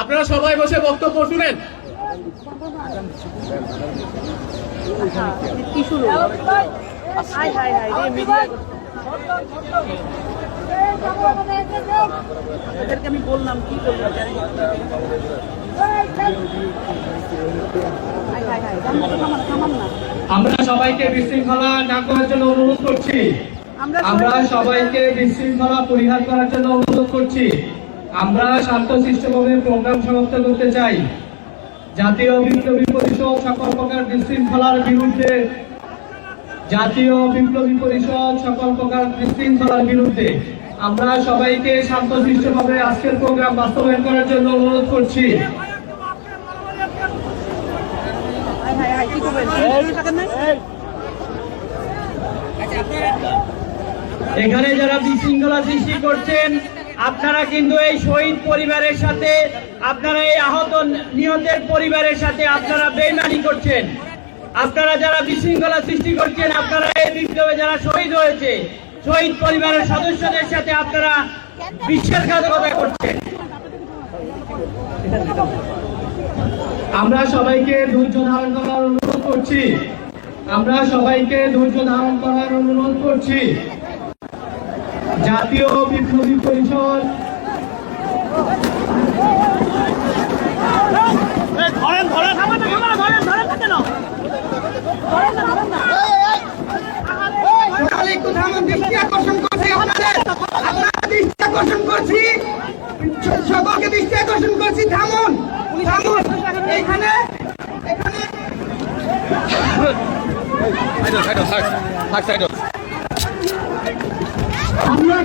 আপনারা সবাই বসে বক্তব্য শুনেন। আমি বললাম কি করলাম আমরা সবাইকে বিশৃঙ্খলা না করার জন্য অনুরোধ করছি। আমরা সবাইকে বিশৃঙ্খলা পরিহার করার জন্য অনুরোধ করছি। আমরা শান্তশিষ্টভাবে প্রোগ্রাম সমাপ্ত করতে চাই। জাতীয় বিপ্লবী পরিষদ সকল প্রকার বিশৃঙ্খলার বিরুদ্ধে আমরা সবাইকে শান্তশিষ্টভাবে আজকের প্রোগ্রাম বাস্তবায়ন করার জন্য অনুরোধ করছি। এখানে যারা বিশৃঙ্খলা সৃষ্টি করছেন, আপনারা কিন্তু এই শহীদ পরিবারের সাথে, আপনারা এই আহত নিহতের পরিবারের সাথে আপনারা বেইমানি করছেন। আপনারা যারা বিশৃঙ্খলা সৃষ্টি করছেন, আপনারা এই বিপ্লবে যারা শহীদ হয়েছে, শহীদ পরিবারের সদস্যদের সাথে আপনারা বিশ্বাসঘাতকতা করছেন। আমরা সবাইকে ধৈর্য ধারণ করার অনুরোধ করছি। জাতীয় বিপ্লবী পরিষদ সকলকে দৃষ্টি আকর্ষণ করছি। থামুন এখানে আমরা